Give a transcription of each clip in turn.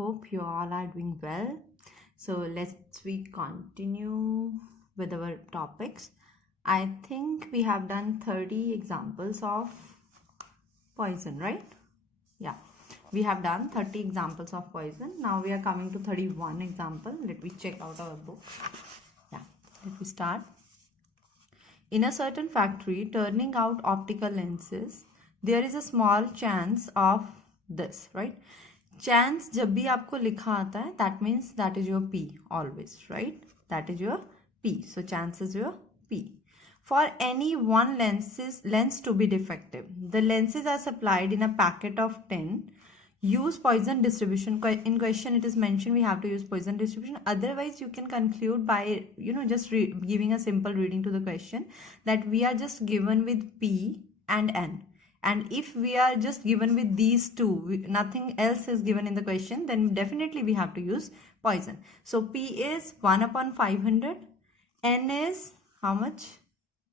hope you all are doing well. So let's we continue with our topics. I think we have done 30 examples of Poisson, right? Yeah, we have done 30 examples of Poisson. Now we are coming to 31 example. Let me check out our book. Yeah, let me start. In a certain factory turning out optical lenses, there is a small chance of this, right? Chance जब भी आपको लिखा आता है, that means that is your P always, right? That is your P. So chance is your P. For any one lens to be defective, the lenses are supplied in a packet of 10. Use Poisson distribution. In question it is mentioned we have to use Poisson distribution. Otherwise you can conclude by just giving a simple reading to the question that we are just given with P and N. And if we are just given with these two, nothing else is given in the question, then definitely we have to use Poisson. So P is 1 upon 500. N is how much?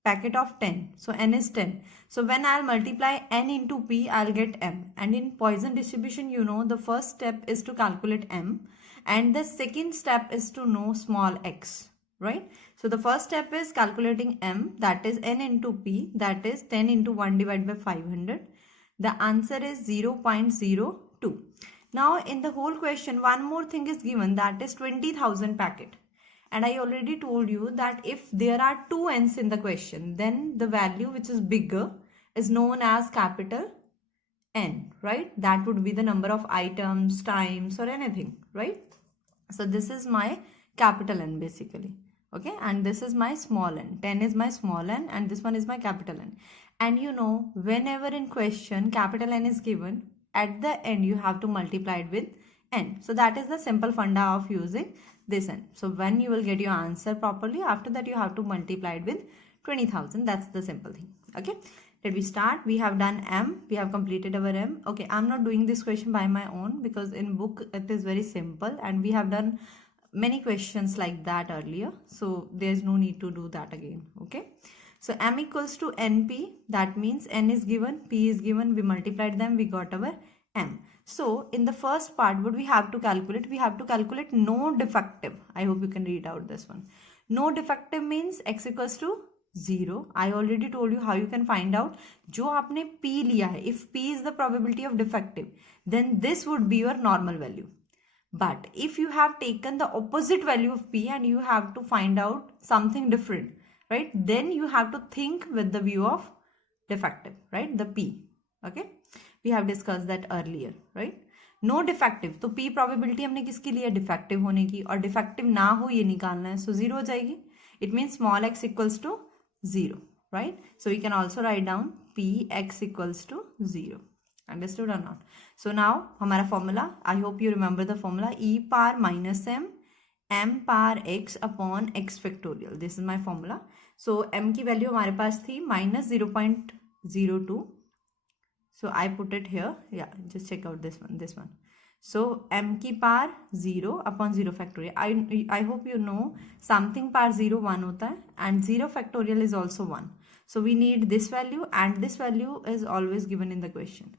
Packet of 10. So N is 10. So when I'll multiply N into P, I'll get M. And in Poisson distribution, the first step is to calculate M. And the second step is to know small x, right? So the first step is calculating M, that is N into P, that is 10 into 1 divided by 500. The answer is 0.02. Now in the whole question, one more thing is given, that is 20,000 packet. And I already told you that if there are two n's in the question, then the value which is bigger is known as capital N, right? That would be the number of items, times or anything, right? So this is my capital N basically. Okay, and this is my small n. 10 is my small n and this one is my capital N. And whenever in question capital N is given, at the end you have to multiply it with n. So that is the simple funda of using this n. So when you will get your answer properly, after that you have to multiply it with 20,000. That's the simple thing. Okay, let me start. We have done M. We have completed our M. Okay, I'm not doing this question by my own because in book it is very simple and we have done many questions like that earlier. So there's no need to do that again. Okay. So M equals to NP. That means N is given, P is given. We multiplied them. We got our M. So in the first part, what we have to calculate? We have to calculate no defective. I hope you can read out this one. No defective means x equals to 0. I already told you how you can find out. जो आपने P लिया है, if P is the probability of defective, then this would be your normal value. But if you have taken the opposite value of P and you have to find out something different, right? Then you have to think with the view of defective, right? The P. Okay. We have discussed that earlier, right? No defective. तो P probability हमने किसके लिए defective होने की और defective ना हो ये निकालना है. So 0 हो जाएगी. It means small x equals to 0, right? So we can also write down P x equals to 0. Understood or not? So now हमारा formula, I hope you remember the formula, e power minus m power x upon x factorial. This is my formula. So m की value हमारे पास थी minus 0.02. So I put it here. Yeah, just check out this one. So m की power 0 upon 0 factorial. I hope you know something power 0 1 होता है and 0 factorial is also 1. So we need this value and this value is always given in the question.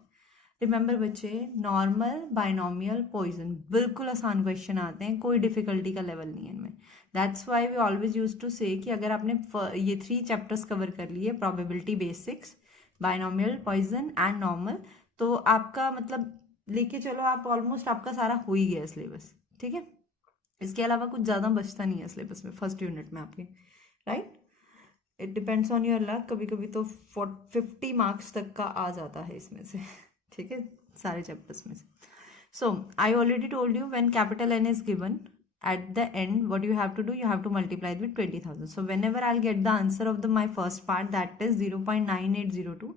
Remember बच्चे, normal binomial poison बिल्कुल आसान question आते हैं, कोई difficulty का level नहीं है इनमें. That's why we always use to say कि अगर आपने ये 3 चैप्टर्स कवर कर लिए, probability basics, binomial, Poisson and normal, तो आपका मतलब लेके चलो आप ऑलमोस्ट आपका सारा हो ही गया सिलेबस. ठीक है, इसके अलावा कुछ ज़्यादा बचता नहीं है सिलेबस में फर्स्ट यूनिट में आपके, right? It depends on your luck. कभी कभी तो 50 मार्क्स तक का आ जाता है इसमें से. ठीक है, सारे चैप्टर्स में से. So I already told you when capital N is given, at the end what you have to do, you have to multiply it with 20,000. So whenever I'll get the answer of my first part, that is 0.9802,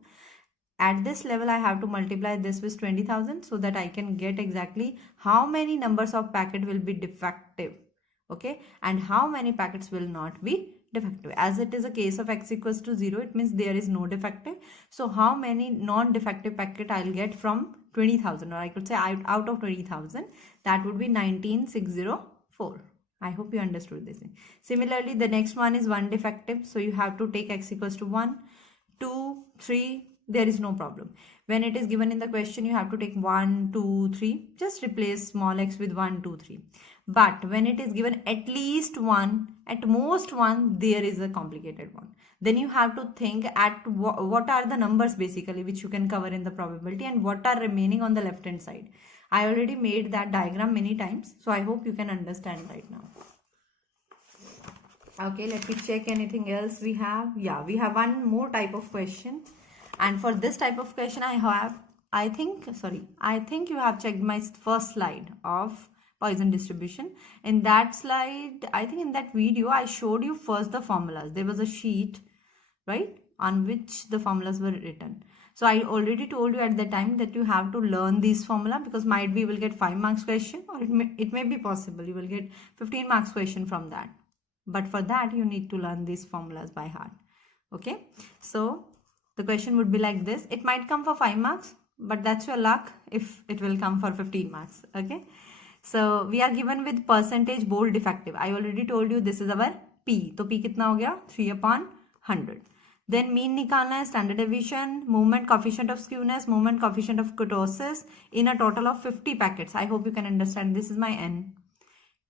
at this level I have to multiply this with 20,000 so that I can get exactly how many numbers of packet will be defective, okay, and how many packets will not be defective. As it is a case of x equals to 0, it means there is no defective. So how many non-defective packet I'll get from 20,000, or I could say out of 20,000, that would be 19,604. I hope you understood this. Similarly, the next one is one defective. So you have to take x equals to 1, 2, 3, there is no problem. When it is given in the question, you have to take 1, 2, 3. Just replace small x with 1, 2, 3. But when it is given at least 1, at most 1, there is a complicated one. Then you have to think at what are the numbers basically which you can cover in the probability and what are remaining on the left hand side. I already made that diagram many times, so I hope you can understand right now. Okay, let me check anything else we have. Yeah, we have one more type of question. And for this type of question, I think you have checked my first slide of Poisson distribution. In that slide, I think in that video, I showed you first the formulas. There was a sheet, right, on which the formulas were written. So I already told you at the time that you have to learn these formula, because might be you will get 5 marks question, or it may be possible you will get 15 marks question from that. But for that, you need to learn these formulas by heart. Okay, so the question would be like this. It might come for 5 marks, but that's your luck if it will come for 15 marks. Okay, so we are given with percentage bold defective. I already told you this is our P. So P कितना हो गया? 3/100. Then mean निकालना है, standard deviation, movement coefficient of skewness, movement coefficient of kurtosis in a total of 50 packets. I hope you can understand. This is my N.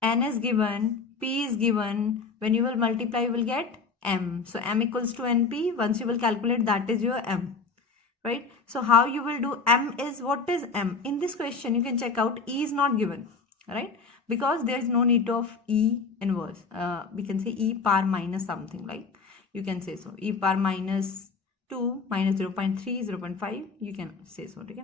N is given, P is given. When you will multiply, you will get M. So M equals to NP. Once you will calculate, that is your M. Right? So how you will do M is, what is M? In this question, you can check out E is not given. Right? Because there is no need of E inverse. We can say E power minus something, like you can say so. E power minus 2 minus 0.3, 0.5. You can say so. Okay?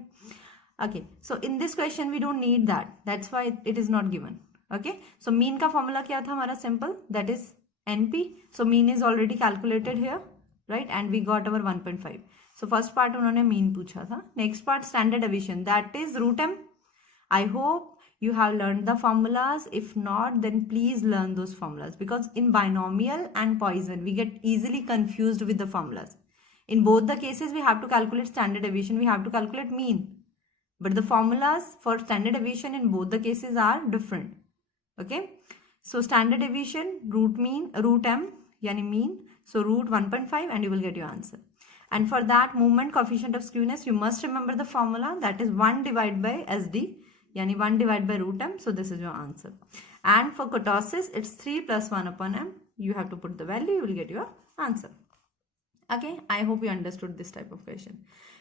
Okay. So in this question, we don't need that. That's why it is not given. Okay, so mean का formula क्या था हमारा? Simple, that is NP. So mean is already calculated here, right? And we got our 1.5. So first part उन्होंने mean पूछा था. Next part standard deviation, that is root M. I hope you have learned the formulas. If not, then please learn those formulas, because in binomial and Poisson we get easily confused with the formulas. In both the cases we have to calculate standard deviation, we have to calculate mean, but the formulas for standard deviation in both the cases are different. Okay, so standard deviation, root M, yani mean, so root 1.5, and you will get your answer. And for that, movement coefficient of skewness, you must remember the formula, that is 1 divided by SD, yani 1 divided by root M. So this is your answer. And for kurtosis, it's 3 plus 1 upon M. You have to put the value, you will get your answer. Okay, I hope you understood this type of question.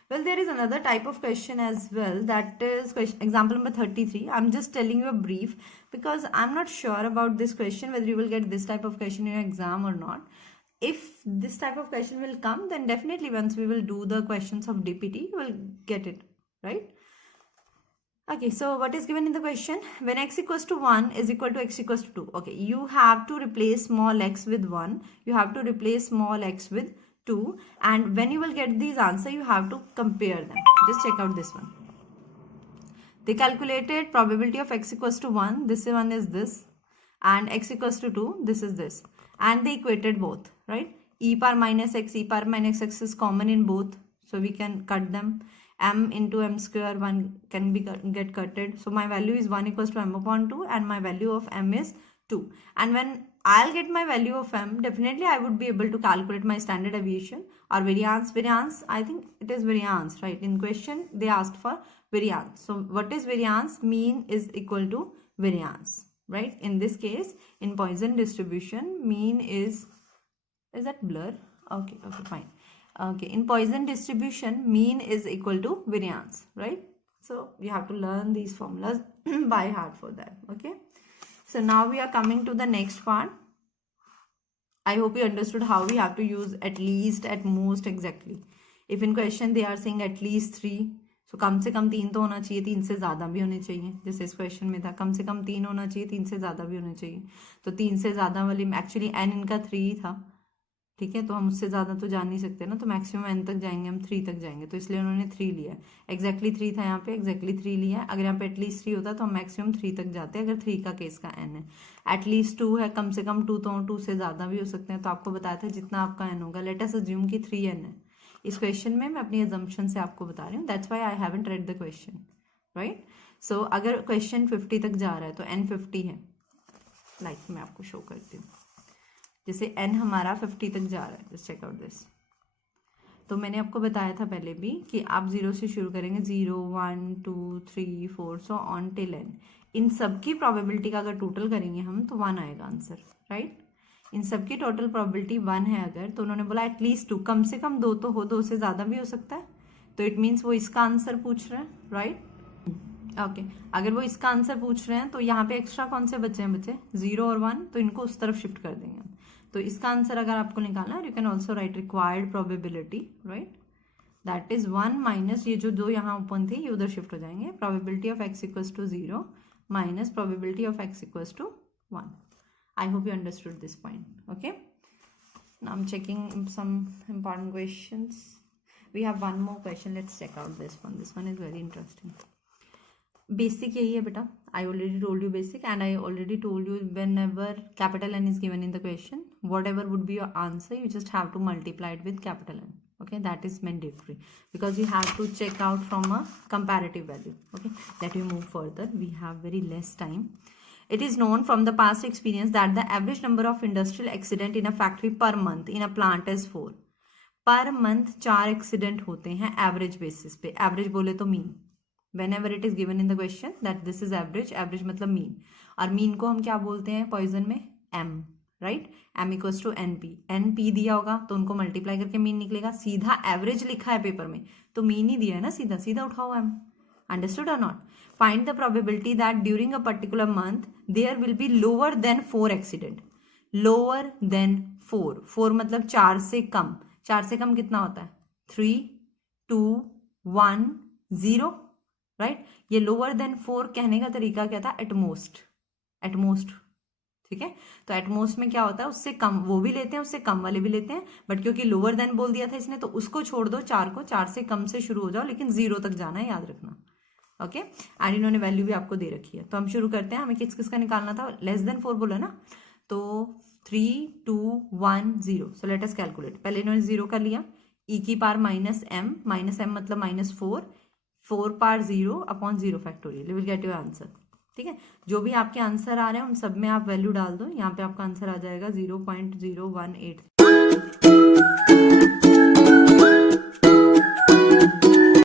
Well, there is another type of question as well, that is question, example number 33. I'm just telling you a brief, because I'm not sure about this question, whether you will get this type of question in your exam or not. If this type of question will come, then definitely once we will do the questions of DPT, you will get it, right? Okay, so what is given in the question? When x equals to 1 is equal to x equals to 2. Okay, you have to replace small x with 1. You have to replace small x with 2, and when you will get these answer, you have to compare them. Just check out this one. They calculated probability of x equals to 1. This one is this, and x equals to 2. This is this, and they equated both, right? E power minus x is common in both, so we can cut them. M into m square 1 can be get cutted. So my value is 1 equals to m upon 2, and my value of m is 2. And when I'll get my value of m, definitely I would be able to calculate my standard deviation or variance. Variance, I think it is variance, right? In question, they asked for variance. So what is variance? Mean is equal to variance, right? In this case, in Poisson distribution, mean is that blur? Okay, fine. Okay, in Poisson distribution, mean is equal to variance, right? So you have to learn these formulas by heart for that, okay? So now we are coming to the next part. I hope you understood how we have to use at least, at most, exactly. If in question they are saying at least 3, so कम से कम 3 तो होना चाहिए, 3 से ज़्यादा भी होने चाहिए. जैसे इस क्वेश्चन में था, कम से कम 3 होना चाहिए, 3 से ज़्यादा भी होने चाहिए. तो 3 से ज़्यादा वाली, एक्चुअली n इनका 3 था, ठीक है, तो हम उससे ज़्यादा तो जा नहीं सकते ना, तो मैक्सिमम n तक जाएंगे, हम 3 तक जाएंगे, तो इसलिए उन्होंने 3 लिया है. एक्जैक्टली 3 था यहाँ पे, एक्जैक्टली 3 लिया है. अगर यहाँ पे एटलीस्ट 3 होता तो हम मैक्सिमम 3 तक जाते हैं, अगर 3 का केस का n है. एटलीस्ट 2 है, कम से कम 2 तो 2 से ज़्यादा भी हो सकते हैं. तो आपको बताया था जितना आपका n होगा. लेट अस अज्यूम कि 3n है. इस क्वेश्चन में मैं अपनी अजम्पशन से आपको बता रही हूँ. That's why I haven't read the question, right? So अगर क्वेश्चन 50 तक जा रहा है तो n 50 है. लाइक मैं आपको शो करती हूँ. जैसे n हमारा 50 तक जा रहा है, जस्ट चेक आउट दिस. तो मैंने आपको बताया था पहले भी कि आप 0 से शुरू करेंगे, 0 1 2 3 4 सो ऑन टिल n। इन सब की प्रोबेबिलिटी का अगर टोटल करेंगे हम तो 1 आएगा आंसर, राइट। इन सब की टोटल प्रोबेबिलिटी 1 है अगर, तो उन्होंने बोला एटलीस्ट 2, कम से कम 2 तो हो, 2 से ज़्यादा भी हो सकता है, तो इट मीन्स वो इसका आंसर पूछ रहे हैं, राइट। ओके अगर वो इसका आंसर पूछ रहे हैं तो यहाँ पे एक्स्ट्रा कौन से बचे हैं, बचे 0 और 1, तो इनको उस तरफ शिफ्ट कर देंगे हम। तो इसका आंसर अगर आपको निकालना है, you can also right required probability, right, that is 1 minus ये जो 2 यहाँ ओपन थे ये उधर शिफ्ट हो जाएंगे, probability of x equals to 0 minus probability of x equals to 1। I hope you understood this point, okay. Now I am checking some important questions. We have one more question. Let's check out this one. This one is very interesting. Basic यही है बेटा, I already told you basic and I already told you whenever capital N is given in the question, whatever would be your answer, you just have to multiply it with capital N, okay, that is mandatory because you have to check out from a comparative value, okay। Let me move further, we have very less time. It is known from the past experience that the average number of industrial accident in a factory per month in a plant is 4। Per month 4 accident होते हैं average basis पे, average बोले तो mean, whenever it is given in the question that this is average, average मतलब mean, और mean को हम क्या बोलते हैं पॉइजन में, m, right, m equals to np, np दिया होगा तो उनको मल्टीप्लाई करके मीन निकलेगा, सीधा एवरेज लिखा है पेपर में तो मीन ही दिया है ना, सीधा सीधा उठाओ m, अंडरस्टूड और not. Find the probability that during a particular month there will be lower than 4 accident, lower than 4, 4 मतलब 4 से कम, 4 से कम कितना होता है, 3 2 1 0, राइट। ये लोअर देन 4 कहने का तरीका क्या था, एटमोस्ट, एटमोस्ट, ठीक है। तो एटमोस्ट में क्या होता है, उससे कम वो भी लेते हैं, उससे कम वाले भी लेते हैं, बट क्योंकि लोअर देन बोल दिया था इसने तो उसको छोड़ दो, 4 को, 4 से कम से शुरू हो जाओ लेकिन 0 तक जाना है, याद रखना, ओके। एंड इन्होंने वैल्यू भी आपको दे रखी है, तो हम शुरू करते हैं। हमें किस किस का निकालना था, लेस देन 4 बोला ना, तो 3 2 1 0, सो लेट अस कैलकुलेट। पहले इन्होंने 0 कर लिया, e की पावर माइनस m मतलब -4, 4 power 0 upon 0 factorial, you will get your answer, ठीक है। जो भी आपके आंसर आ रहे हैं उन सब में आप वैल्यू डाल दो, यहाँ पे आपका आंसर आ जाएगा 0.018।